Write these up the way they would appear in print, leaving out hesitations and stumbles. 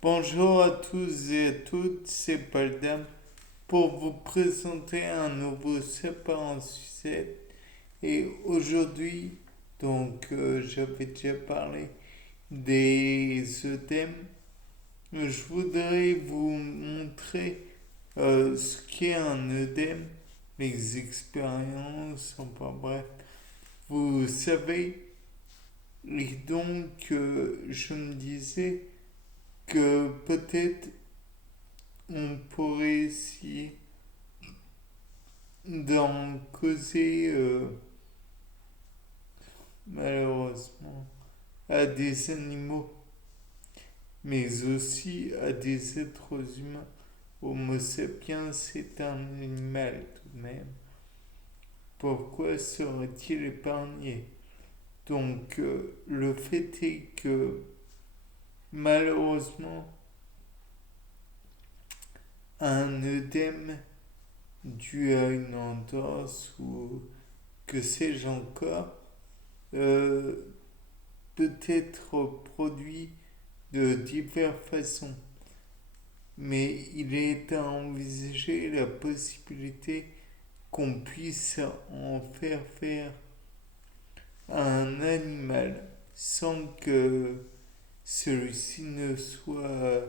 Bonjour à tous et à toutes, c'est Paldam pour vous présenter un nouveau sapin en sucette. Et aujourd'hui, j'avais déjà parlé des œdèmes. Je voudrais vous montrer ce qu'est un œdème, les expériences, enfin bref. Vous savez, et je me disais que peut-être on pourrait essayer d'en causer malheureusement à des animaux, mais aussi à des êtres humains. Homo sapiens, c'est un animal tout de même. Pourquoi serait-il épargné? Le fait est que malheureusement, un œdème dû à une entorse ou que sais-je encore, euh, peut être produit de diverses façons. Mais il est à envisager la possibilité qu'on puisse en faire à un animal sans que celui-ci ne soit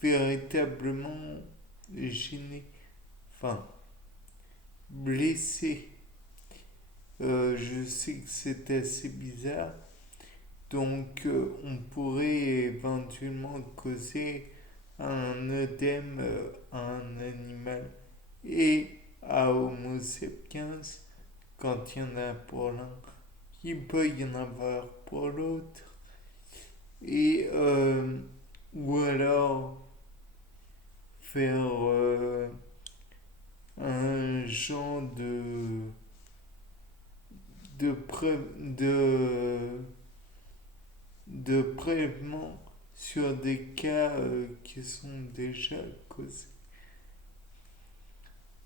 véritablement gêné, enfin blessé. Je sais que c'est assez bizarre, on pourrait éventuellement causer un œdème à un animal et à Homo sapiens quand il y en a pour l'un, il peut y en avoir pour l'autre. Et ou alors faire un genre de, pré- de, de prélèvement sur des cas qui sont déjà causés.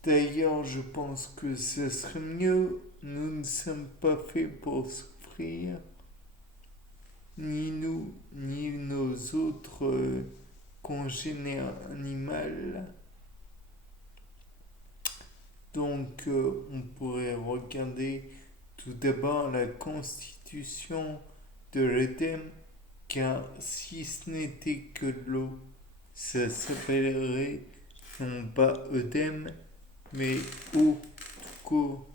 D'ailleurs, je pense que ce serait mieux. Nous ne sommes pas faits pour souffrir, ni nous, ni nos autres congénères animaux. On pourrait regarder tout d'abord la constitution de l'œdème, car si ce n'était que de l'eau, ça s'appellerait non pas œdème, mais eau tout court.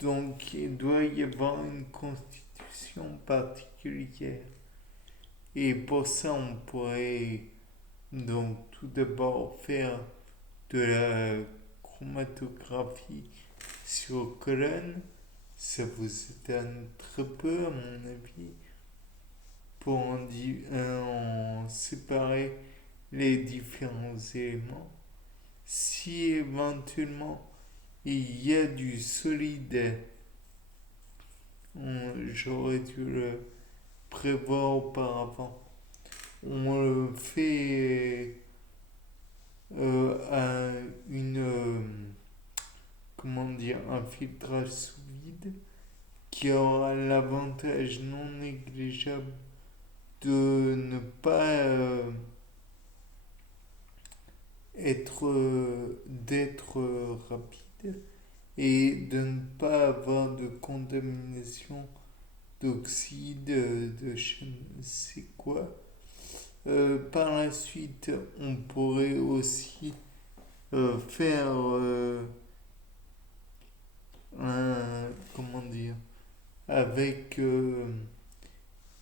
Donc il doit y avoir une constitution particulière. Et pour ça, on pourrait donc tout d'abord faire de la chromatographie sur colonne. Ça vous étonne très peu à mon avis pour en séparer les différents éléments. Si éventuellement il y a du solide, j'aurais dû le prévoir auparavant. On le fait à comment dire, un filtrage sous vide qui aura l'avantage non négligeable de ne pas d'être rapide et de ne pas avoir de contamination d'oxyde de je ne sais quoi. Par la suite, on pourrait aussi faire comment dire, avec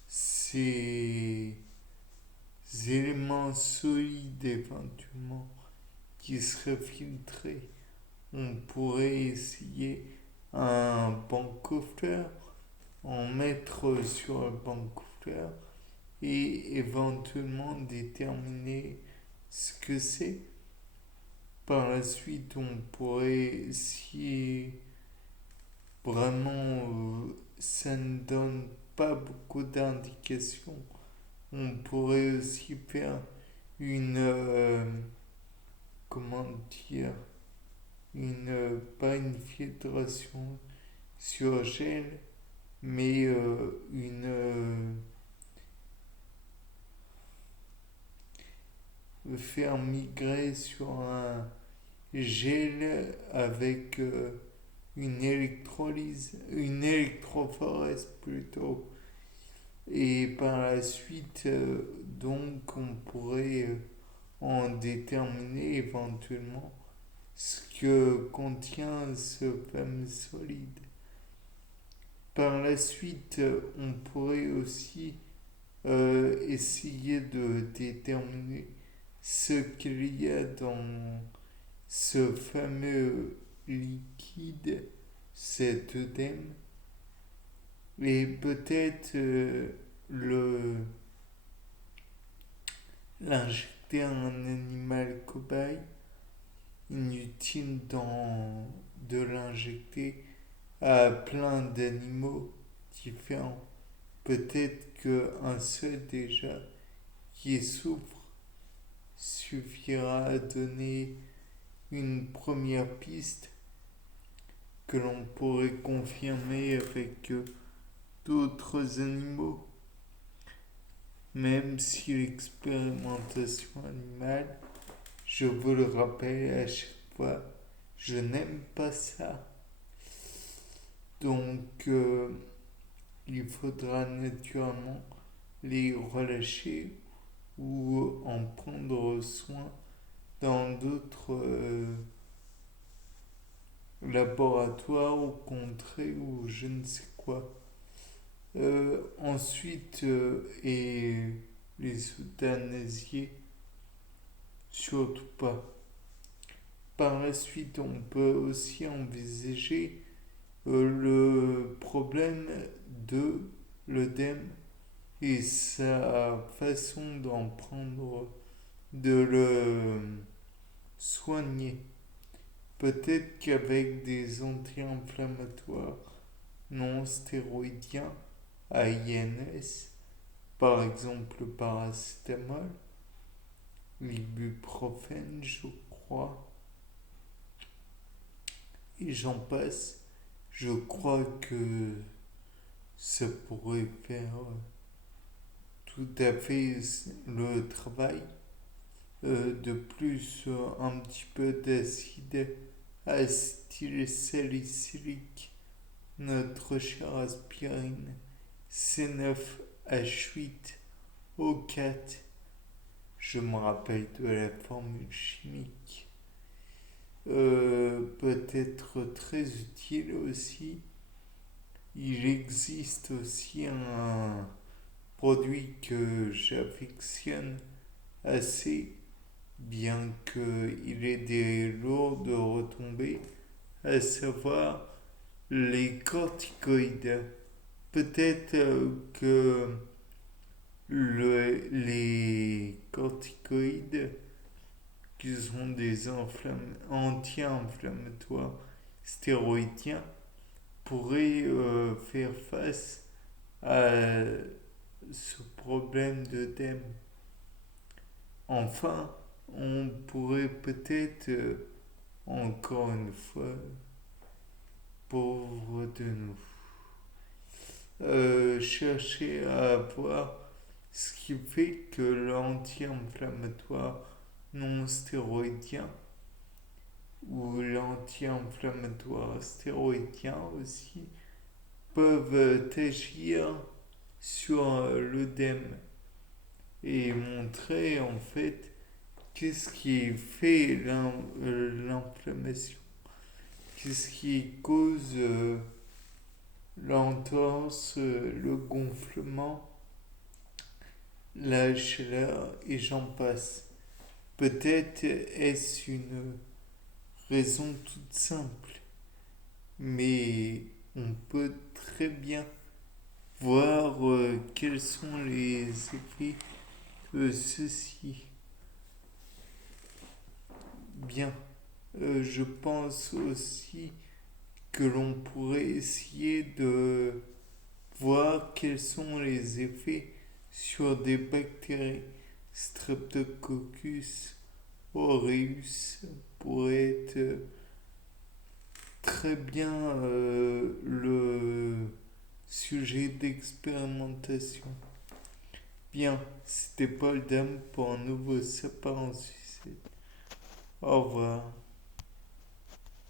ces éléments solides éventuellement qui seraient filtrés, on pourrait essayer un bancofleur, en mettre sur le bancofleur et éventuellement déterminer ce que c'est. Par la suite, on pourrait, si vraiment ça ne donne pas beaucoup d'indications, on pourrait aussi faire une, comment dire, pas une filtration sur gel, mais faire migrer sur un gel avec une électrolyse, une électrophorèse plutôt. Et par la suite, donc, on pourrait en déterminer éventuellement ce que contient ce fameux solide. Par la suite, on pourrait aussi essayer de déterminer ce qu'il y a dans ce fameux liquide, cet œdème, et peut-être l'injecter à un animal cobaye. Inutile de l'injecter à plein d'animaux différents. Peut-être qu'un seul déjà qui souffre suffira à donner une première piste que l'on pourrait confirmer avec d'autres animaux, même si l'expérimentation animale, je vous le rappelle à chaque fois, je n'aime pas ça. Donc, il faudra naturellement les relâcher ou en prendre soin dans d'autres laboratoires ou contrées ou je ne sais quoi. Ensuite, et les euthanasier, surtout pas. Par la suite, on peut aussi envisager le problème de l'œdème et sa façon d'en prendre, de le soigner. Peut-être qu'avec des anti-inflammatoires non stéroïdiens, AINS, par exemple le paracétamol, l'ibuprofène, je crois, et j'en passe, je crois que ça pourrait faire tout à fait le travail. De plus, un petit peu d'acide acétylsalicylique, notre chère aspirine, C9H8O4. Je me rappelle de la formule chimique. Peut être très utile aussi. Il existe aussi un produit que j'affectionne assez, bien qu'il ait des lourdes retombées, à savoir les corticoïdes. Peut-être que les corticoïdes, qui sont des anti-inflammatoires stéroïdiens, pourraient faire face à ce problème d'œdème. Enfin, on pourrait peut-être, encore une fois, pauvre de nous, chercher à voir ce qui fait que l'anti-inflammatoire non stéroïdien ou l'anti-inflammatoire stéroïdien aussi peuvent agir sur l'œdème et montrer en fait qu'est-ce qui fait l'inflammation, qu'est-ce qui cause l'entorse, le gonflement, la chaleur et j'en passe. Peut-être est-ce une raison toute simple, mais on peut très bien voir quels sont les effets de ceci. Bien, je pense aussi que l'on pourrait essayer de voir quels sont les effets sur des bactéries. Streptococcus aureus pourrait être très bien le sujet d'expérimentation. Bien, c'était Paul Dame pour un nouveau sapin en suicide. Au revoir.